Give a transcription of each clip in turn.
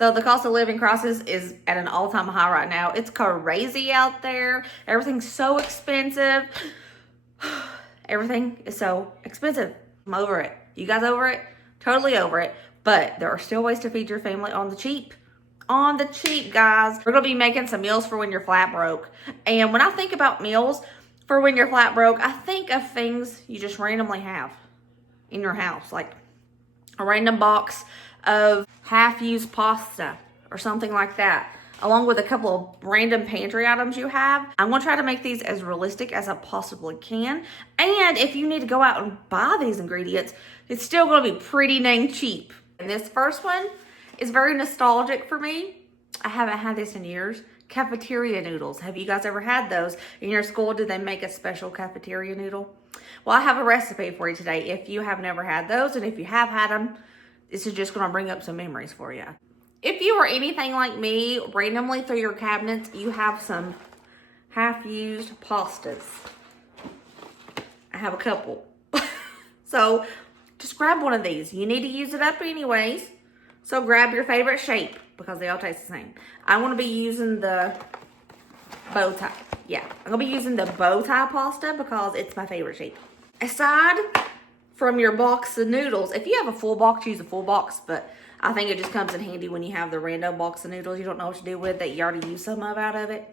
So the cost of living crisis is at an all-time high right now. It's crazy out there. Everything's so expensive. Everything is so expensive. I'm over it. You guys over it? Totally over it. But there are still ways to feed your family on the cheap. On the cheap, guys. We're going to be making some meals for when you're flat broke. And when I think about meals for when you're flat broke, I think of things you just randomly have in your house. Like a random box of half-used pasta or something like that, along with a couple of random pantry items you have. I'm gonna try to make these as realistic as I possibly can. And if you need to go out and buy these ingredients, it's still gonna be pretty dang cheap. And this first one is very nostalgic for me. I haven't had this in years. Cafeteria noodles. Have you guys ever had those? In your school, did they make a special cafeteria noodle? Well, I have a recipe for you today if you have never had those, and if you have had them, this is just gonna bring up some memories for you. If you are anything like me, randomly through your cabinets, you have some half-used pastas. I have a couple. So just grab one of these. You need to use it up anyways. So grab your favorite shape because they all taste the same. I'm gonna be using the bow tie. Yeah, I'm gonna be using the bow tie pasta because it's my favorite shape. Aside from your box of noodles, if you have a full box, use a full box, but I think it just comes in handy when you have the random box of noodles you don't know what to do with that you already used some of out of it.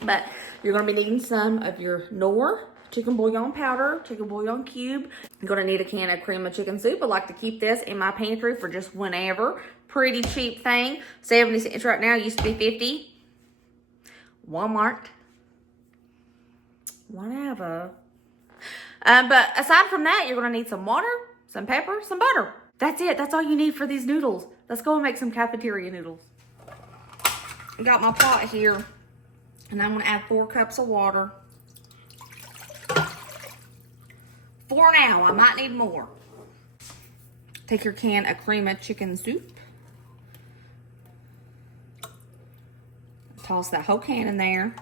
But you're gonna be needing some of your Knorr chicken bouillon powder, chicken bouillon cube. You're gonna need a can of cream of chicken soup. I like to keep this in my pantry for just whenever. Pretty cheap thing, 70 cents right now, used to be 50. Walmart. Whatever. But aside from that, you're gonna need some water, some pepper, some butter. That's it. That's all you need for these noodles. Let's go and make some cafeteria noodles. I got my pot here, and I'm gonna add 4 cups of water. 4 now. I might need more. Take your can of cream of chicken soup. Toss that whole can in there.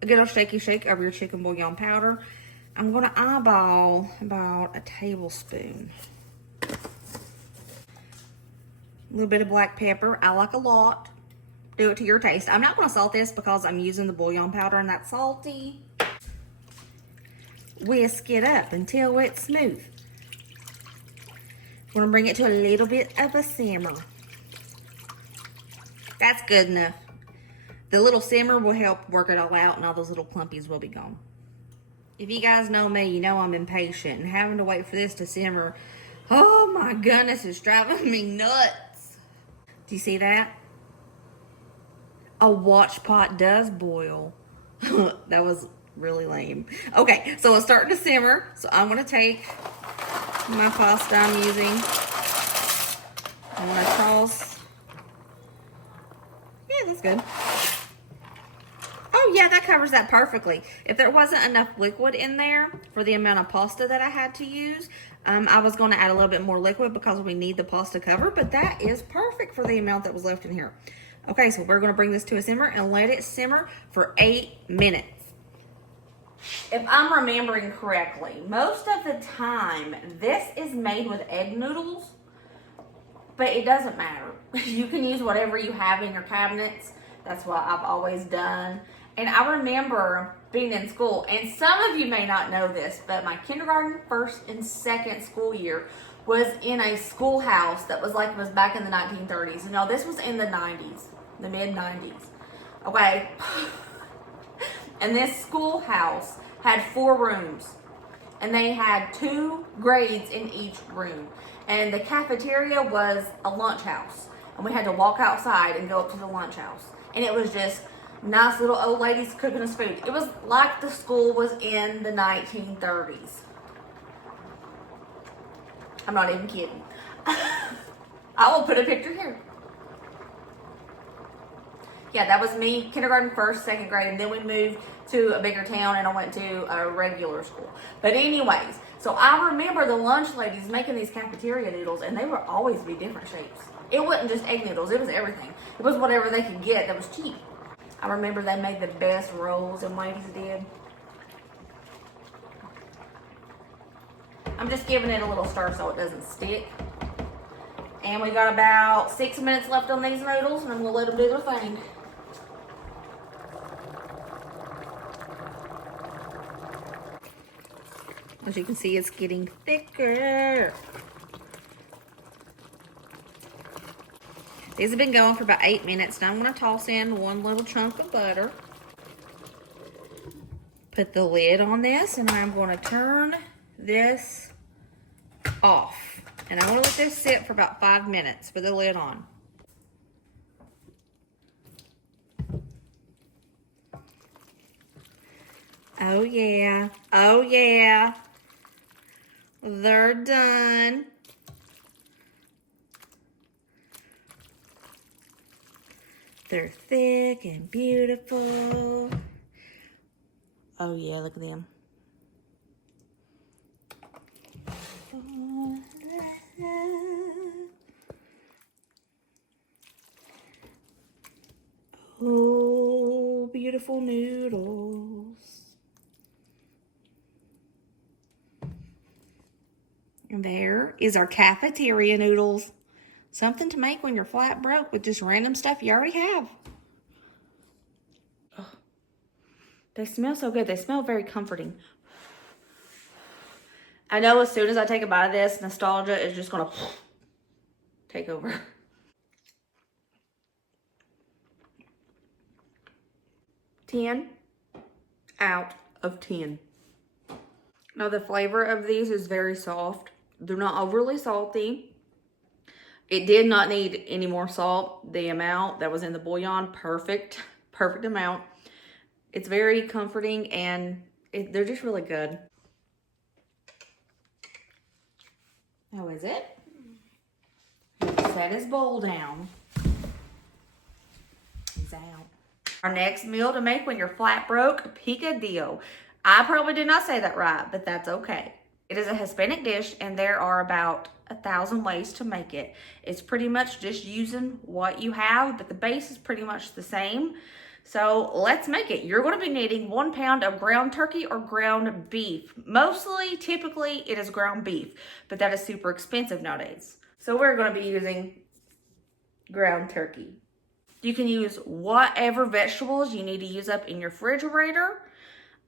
A good old shaky shake over your chicken bouillon powder. I'm gonna eyeball about a tablespoon. A little bit of black pepper. I like a lot. Do it to your taste. I'm not gonna salt this because I'm using the bouillon powder and that's salty. Whisk it up until it's smooth. We're gonna bring it to a little bit of a simmer. That's good enough. The little simmer will help work it all out and all those little clumpies will be gone. If you guys know me, you know I'm impatient and having to wait for this to simmer, oh my goodness, it's driving me nuts. Do you see that? A watch pot does boil. That was really lame. Okay, so it's starting to simmer. So I'm gonna take my pasta I'm using. I'm gonna toss. Yeah, that's good. Oh yeah, that covers that perfectly. If there wasn't enough liquid in there for the amount of pasta that I had to use, I was gonna add a little bit more liquid because we need the pasta covered, but that is perfect for the amount that was left in here. Okay, so we're gonna bring this to a simmer and let it simmer for 8 minutes. If I'm remembering correctly, most of the time, this is made with egg noodles, but it doesn't matter. You can use whatever you have in your cabinets. That's what I've always done. And I remember being in school, and some of you may not know this, but my kindergarten, first and second school year was in a schoolhouse that was like it was back in the 1930s. No, this was in the 90s, the mid-90s. Okay. And this schoolhouse had 4 rooms, and they had 2 grades in each room. And the cafeteria was a lunch house, and we had to walk outside and go up to the lunch house. And it was just nice little old ladies cooking us food. It was like the school was in the 1930s. I'm not even kidding. I will put a picture here. Yeah, that was me, kindergarten, first, second grade, and then we moved to a bigger town and I went to a regular school. But anyways, so I remember the lunch ladies making these cafeteria noodles, and they would always be different shapes. It wasn't just egg noodles, it was everything. It was whatever they could get that was cheap. I remember they made the best rolls, and ladies did. I'm just giving it a little stir so it doesn't stick. And we got about 6 minutes left on these noodles, and I'm gonna let them do their thing. As you can see, it's getting thicker. These have been going for about 8 minutes. Now I'm gonna toss in one little chunk of butter. Put the lid on this, and I'm gonna turn this off. And I'm gonna let this sit for about 5 minutes with the lid on. Oh yeah, oh yeah. They're done. They're thick and beautiful. Oh yeah, look at them. Oh, beautiful noodles. And there is our cafeteria noodles. Something to make when you're flat broke with just random stuff you already have. Oh, they smell so good. They smell very comforting. I know as soon as I take a bite of this, nostalgia is just gonna take over. 10 out of 10. Now the flavor of these is very soft. They're not overly salty. It did not need any more salt. The amount that was in the bouillon, perfect amount. It's very comforting, and they're just really good. How is it? Set his bowl down. He's out. Our next meal to make when you're flat broke, picadillo. I probably did not say that right, but that's okay. It is a Hispanic dish, and there are about 1,000 ways to make it. It's pretty much just using what you have, but the base is pretty much the same. So let's make it. You're going to be needing 1 pound of ground turkey or ground beef. Mostly, typically, it is ground beef, but that is super expensive nowadays. So we're going to be using ground turkey. You can use whatever vegetables you need to use up in your refrigerator.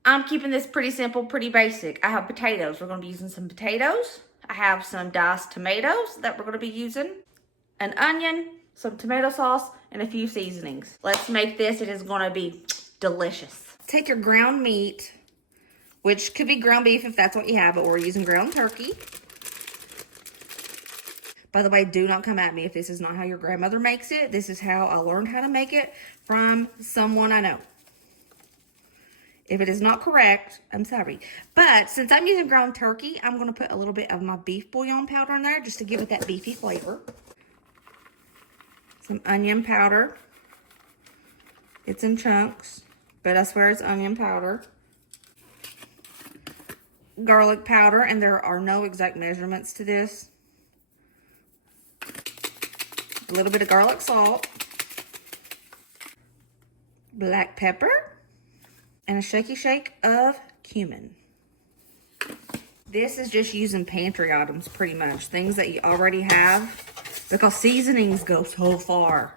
I'm keeping this pretty simple, pretty basic. I have potatoes. We're going to be using some potatoes. I have some diced tomatoes that we're going to be using. An onion, some tomato sauce, and a few seasonings. Let's make this. It is going to be delicious. Take your ground meat, which could be ground beef if that's what you have, but we're using ground turkey. By the way, do not come at me if this is not how your grandmother makes it. This is how I learned how to make it from someone I know. If it is not correct, I'm sorry. But since I'm using ground turkey, I'm going to put a little bit of my beef bouillon powder in there just to give it that beefy flavor. Some onion powder. It's in chunks, but I swear it's onion powder. Garlic powder, and there are no exact measurements to this. A little bit of garlic salt. Black pepper. And a shaky shake of cumin. This is just using pantry items pretty much. Things that you already have. Because seasonings go so far.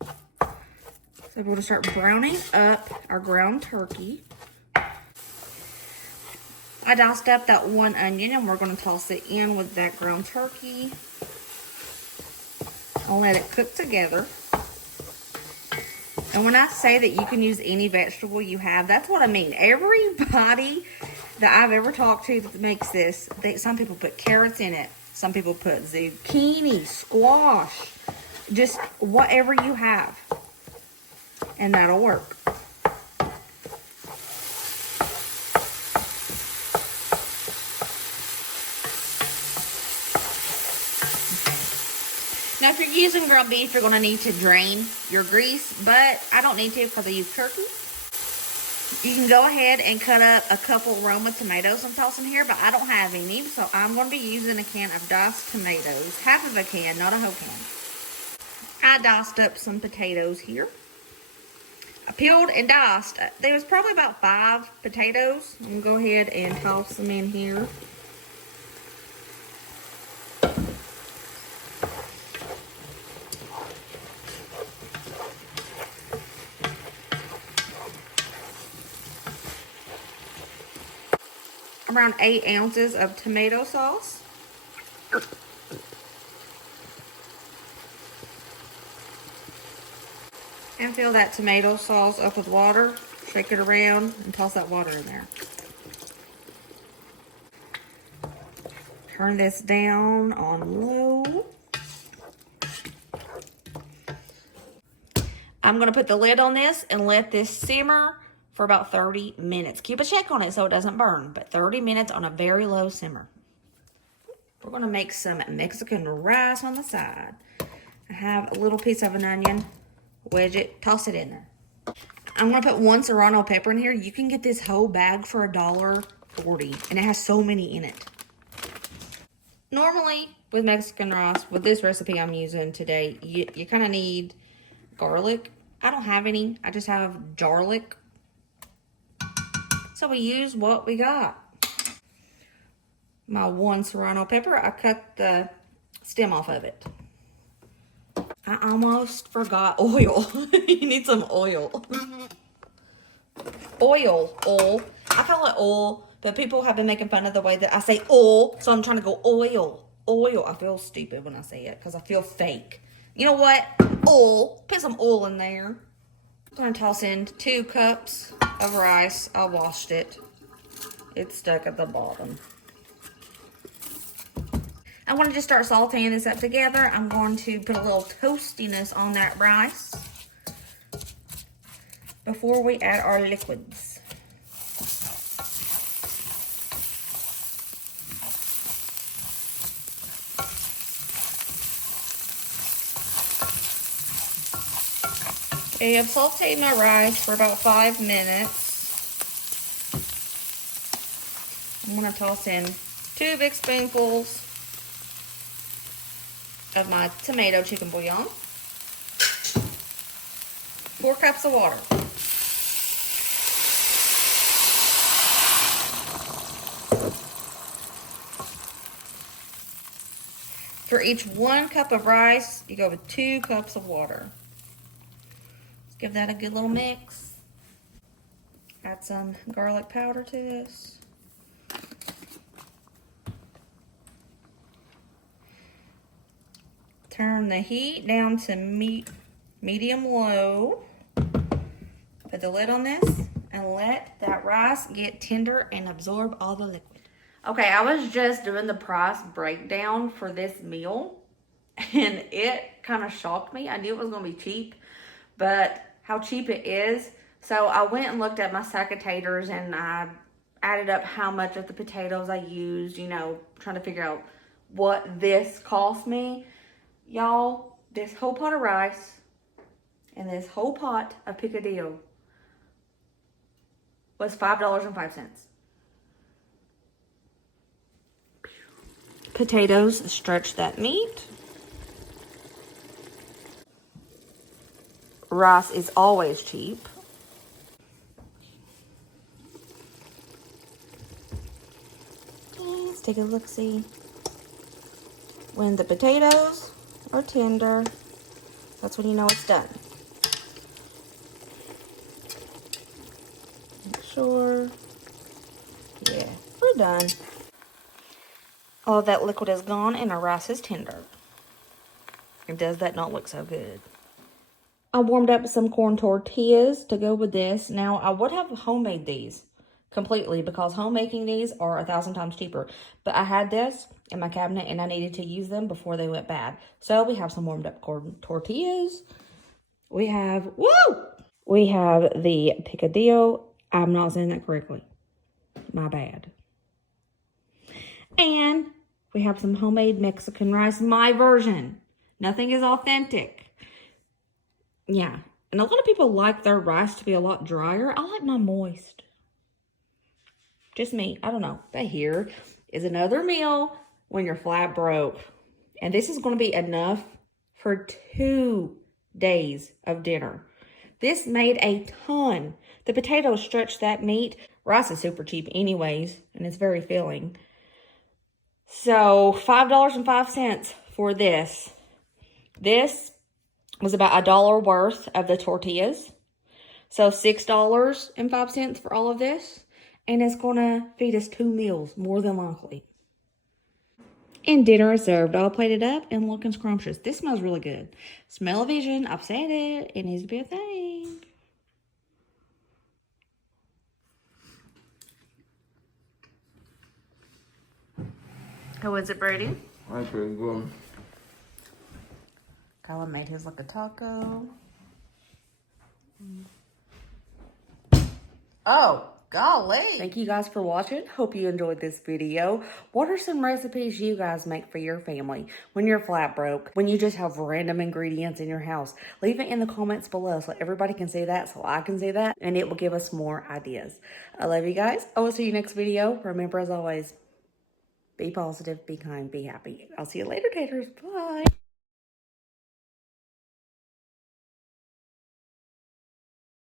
So we're going to start browning up our ground turkey. I diced up that 1 onion, and we're going to toss it in with that ground turkey. I'll let it cook together. And when I say that you can use any vegetable you have, that's what I mean. Everybody that I've ever talked to that makes this, some people put carrots in it. Some people put zucchini, squash, just whatever you have. And that'll work. Now, if you're using ground beef, you're going to need to drain your grease, but I don't need to because I use turkey. You can go ahead and cut up a couple Roma tomatoes I'm tossing here, but I don't have any, so I'm going to be using a can of diced tomatoes. Half of a can, not a whole can. I diced up some potatoes here. I peeled and diced. There was probably about 5 potatoes. I'm going to go ahead and toss them in here. around 8 ounces of tomato sauce. And fill that tomato sauce up with water. Shake it around and toss that water in there. Turn this down on low. I'm going to put the lid on this and let this simmer for about 30 minutes. Keep a check on it so it doesn't burn, but 30 minutes on a very low simmer. We're going to make some Mexican rice on the side. I have a little piece of an onion. Wedge it, toss it in there. I'm going to put 1 serrano pepper in here. You can get this whole bag for $1.40, and it has so many in it. Normally, with Mexican rice, with this recipe I'm using today, you kind of need garlic. I don't have any. I just have garlic. So we use what we got. My 1 serrano pepper, I cut the stem off of it. I almost forgot oil. You need some oil. Oil. I call it oil, but people have been making fun of the way that I say oil, so I'm trying to go oil. Oil. I feel stupid when I say it because I feel fake. You know what? Oil. Put some oil in there. I'm going to toss in 2 cups of rice. I washed it. It's stuck at the bottom. I want to just start sauteing this up together. I'm going to put a little toastiness on that rice before we add our liquids. Okay, I've sauteed my rice for about 5 minutes. I'm going to toss in 2 big spoonfuls of my tomato chicken bouillon, 4 cups of water. For each 1 cup of rice, you go with 2 cups of water. Let's give that a good little mix. Add some garlic powder to this. Turn the heat down to medium-low. Put the lid on this and let that rice get tender and absorb all the liquid. Okay, I was just doing the price breakdown for this meal, and it kind of shocked me. I knew it was going to be cheap, but how cheap it is. So I went and looked at my sack of taters, and I added up how much of the potatoes I used, you know, trying to figure out what this cost me. Y'all, this whole pot of rice and this whole pot of picadillo was $5.05. Potatoes stretch that meat. Rice is always cheap. Let's take a look-see. When the potatoes are tender, that's when you know it's done. Make sure. Yeah, we're done. All of that liquid is gone and our rice is tender. And does that not look so good? I warmed up some corn tortillas to go with this. Now, I would have homemade these completely because homemaking these are 1,000 times cheaper. But I had this in my cabinet and I needed to use them before they went bad. So we have some warmed up corn tortillas. We have the picadillo. I'm not saying that correctly. My bad. And we have some homemade Mexican rice, my version. Nothing is authentic. Yeah. And a lot of people like their rice to be a lot drier. I like my moist. Just me. I don't know. But here is another meal when you're flat broke. And this is going to be enough for 2 days of dinner. This made a ton. The potatoes stretch that meat. Rice is super cheap anyways, and it's very filling. So $5.05 for this. This was about $1 worth of the tortillas. So $6.05 for all of this. and it's gonna feed us 2 meals, more than likely. And dinner is served, all plated up and looking scrumptious. This smells really good. Smell-o-vision, I've said it. It needs to be a thing. How is it, Brady? That's pretty good. Kyla made his like a taco. Oh, golly. Thank you guys for watching. Hope you enjoyed this video. What are some recipes you guys make for your family when you're flat broke, when you just have random ingredients in your house? Leave it in the comments below so everybody can see that, so I can see that, and it will give us more ideas. I love you guys. I will see you next video. Remember, as always, be positive, be kind, be happy. I'll see you later, taters. Bye.